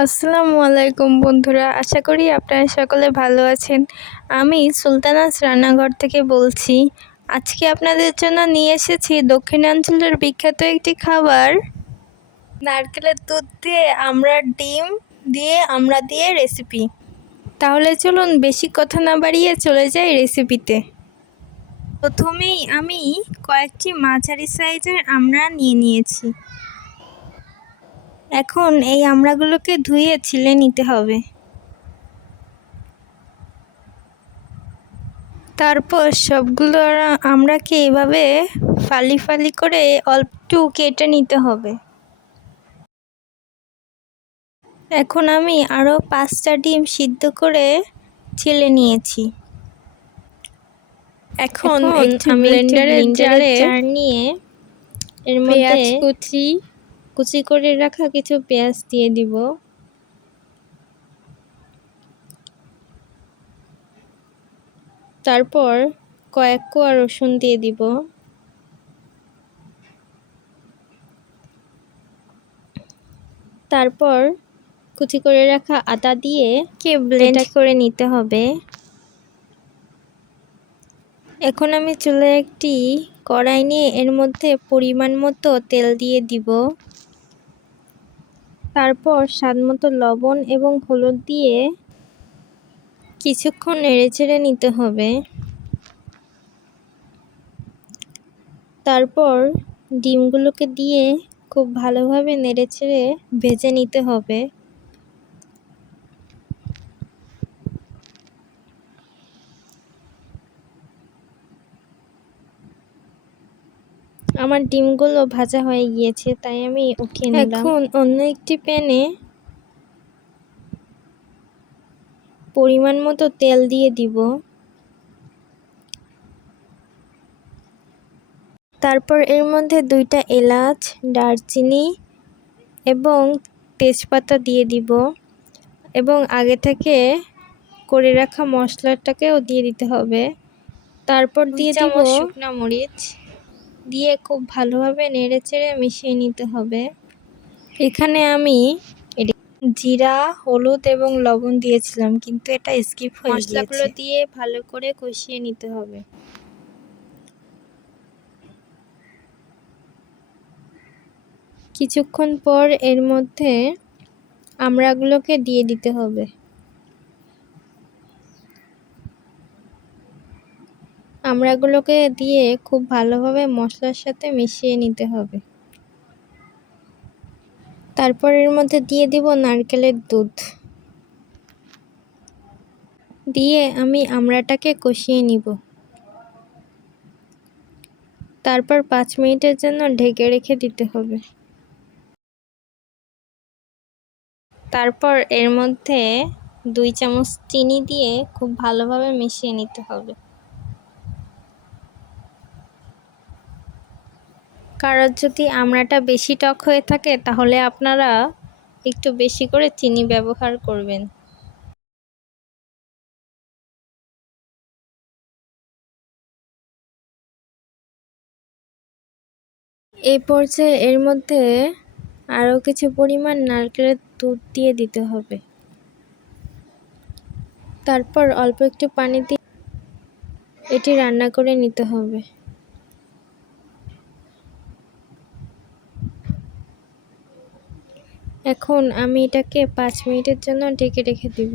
আসসালামু আলাইকুম বন্ধুরা, আশা করি আপনারা সকলে ভালো আছেন। আমি সুলতানাস রান্নাঘর থেকে বলছি। আজকে আপনাদের জন্য নিয়ে এসেছি দক্ষিণাঞ্চলের বিখ্যাত একটি খাবার, নারকেলের দুধ দিয়ে আমড়া দিয়ে রেসিপি। তাহলে চলুন বেশি কথা না বাড়িয়ে চলে যাই রেসিপিতে। প্রথমেই আমি কয়েকটি মাঝারি সাইজের আমড়া নিয়েছি। এখন এই আমড়াগুলোকে ধুয়ে ছিলে নিতে হবে। তারপর সবগুলো আমড়াকে এভাবে ফালি ফালি করে অল্প একটু কেটে নিতে হবে। এখন আমি আরও 5টা ডিম সিদ্ধ করে ছেলে নিয়েছি। এখন আমি ব্লেন্ডারের জার নিয়ে এর মধ্যে কুচি করে রাখা কিছু পেঁয়াজ দিয়ে দিব। তারপর কয়েক কোয়া রসুন দিয়ে দিব। তারপর কুচি করে রাখা আদা দিয়ে ব্লেন্ড করে নিতে হবে। এখন আমি চুলায় একটি কড়াই নিয়ে এর মধ্যে পরিমাণ মতো তেল দিয়ে দিব। তারপর স্বাদমতো লবণ এবং হলুদ দিয়ে কিছুক্ষণ নেড়েচেড়ে নিতে হবে। তারপর ডিমগুলোকে দিয়ে খুব ভালোভাবে নেড়েচেড়ে ভেজে নিতে হবে। আমার ডিমগুলো ভাজা হয়ে গিয়েছে, তাই আমি উঠিয়ে নিলাম। এখন অন্য একটি প্যানে পরিমাণ মতো তেল দিয়ে দিব। তারপর এর মধ্যে 2টা এলাচ, দারচিনি এবং তেজপাতা দিয়ে দিব এবং আগে থেকে করে রাখা মশলাটাকেও দিয়ে দিতে হবে। তারপর দিয়ে দিব শুকনো মরিচ, দিয়ে খুব ভালোভাবে নেড়েচেড়ে মিশিয়ে নিতে হবে। এখানে আমি জিরা, হলুদ এবং লবণ দিয়েছিলাম, কিন্তু এটা স্কিপ হয়ে গিয়েছে। মশলাগুলো দিয়ে ভালো করে কষিয়ে নিতে হবে। কিছুক্ষণ পর এর মধ্যে আমড়াগুলোকে দিয়ে দিতে হবে। আমড়াগুলোকে দিয়ে খুব ভালোভাবে মশলার সাথে মিশিয়ে নিতে হবে। তারপর এর মধ্যে দিয়ে দিব নারকেলের দুধ, দিয়ে আমি আমড়াটাকে কষিয়ে নিব। তারপর 5 মিনিটের জন্য ঢেকে রেখে দিতে হবে। তারপর এর মধ্যে 2 চামচ চিনি দিয়ে খুব ভালোভাবে মিশিয়ে নিতে হবে। কারোর যদি আমড়াটা বেশি টক হয়ে থাকে তাহলে আপনারা একটু বেশি করে চিনি ব্যবহার করবেন। এই পর্যায়ে এর মধ্যে আরও কিছু পরিমাণ নারকেলের দুধ দিয়ে দিতে হবে। তারপর অল্প একটু পানি দিয়ে এটি রান্না করে নিতে হবে। এখন আমি এটাকে 5 মিনিটের জন্য ঢেকে রেখে দিব।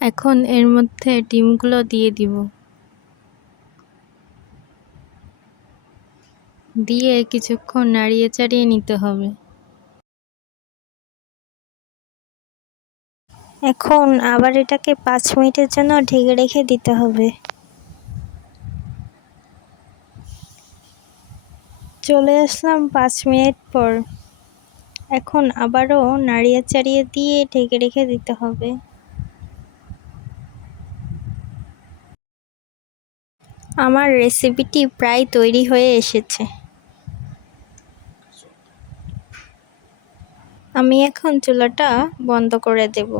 এখন এর মধ্যে ডিমগুলো দিয়ে দিব, দিয়ে কিছুক্ষণ নাড়িয়ে চাড়িয়ে নিতে হবে। এখন আবার এটাকে 5 মিনিটের জন্য ঢেকে রেখে দিতে হবে। চলে আসলাম 5 মিনিট পর। এখন আবারও নাড়িয়ে চাড়িয়ে দিয়ে ঢেকে রেখে দিতে হবে। আমার রেসিপিটি প্রায় তৈরি হয়ে এসেছে। আমি এখন চুলাটা বন্ধ করে দেব।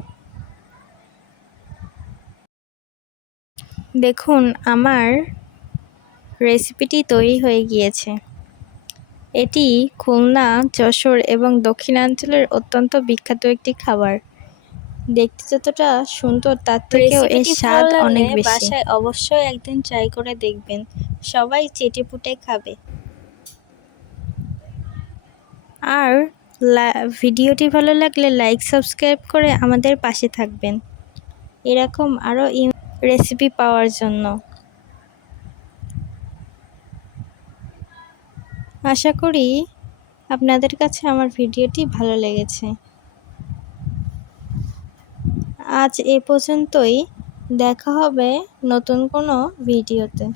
দেখুন আমার রেসিপিটি তৈরি হয়ে গিয়েছে। এটি খুলনা, যশোর এবং দক্ষিণাঞ্চলের অত্যন্ত বিখ্যাত একটি খাবার। দেখতে যতটা সুন্দর তার থেকেও এর স্বাদ অনেক বেশি। বাসায় অবশ্যই একদিন ট্রাই করে দেখবেন, সবাই চেটেপুটে খাবে। আর ভিডিওটি ভালো লাগলে লাইক সাবস্ক্রাইব করে আমাদের পাশে থাকবেন এরকম আরও রেসিপি পাওয়ার জন্য। আশা করি আপনাদের কাছে আমার ভিডিওটি ভালো লেগেছে। আজ এ পর্যন্তই, দেখা হবে নতুন কোনো ভিডিওতে।